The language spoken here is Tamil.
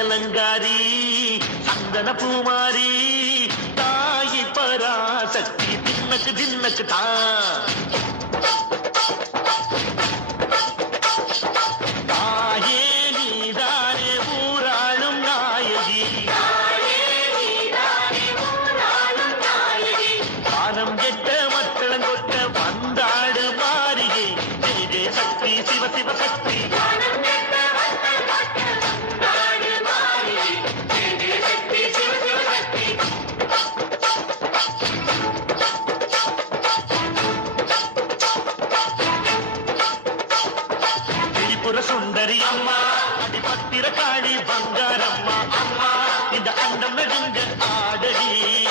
அயலங்காரி சந்தன பூமாரி தாயி பராசக்தி தின்னக்கு தின்னக்கு தான் தாயே நீதானே ஊராளும் நாயகி வானம் கெட்ட மக்களம் கொட்ட வந்தாடு மாறியே ஜெய ஜெய சக்தி சிவ சிவ சக்தி சுந்தரி அம்மா அடிபத்திர காளி பங்காரம்மா அம்மா இந்த அண்டம் நடுங்க ஆடடி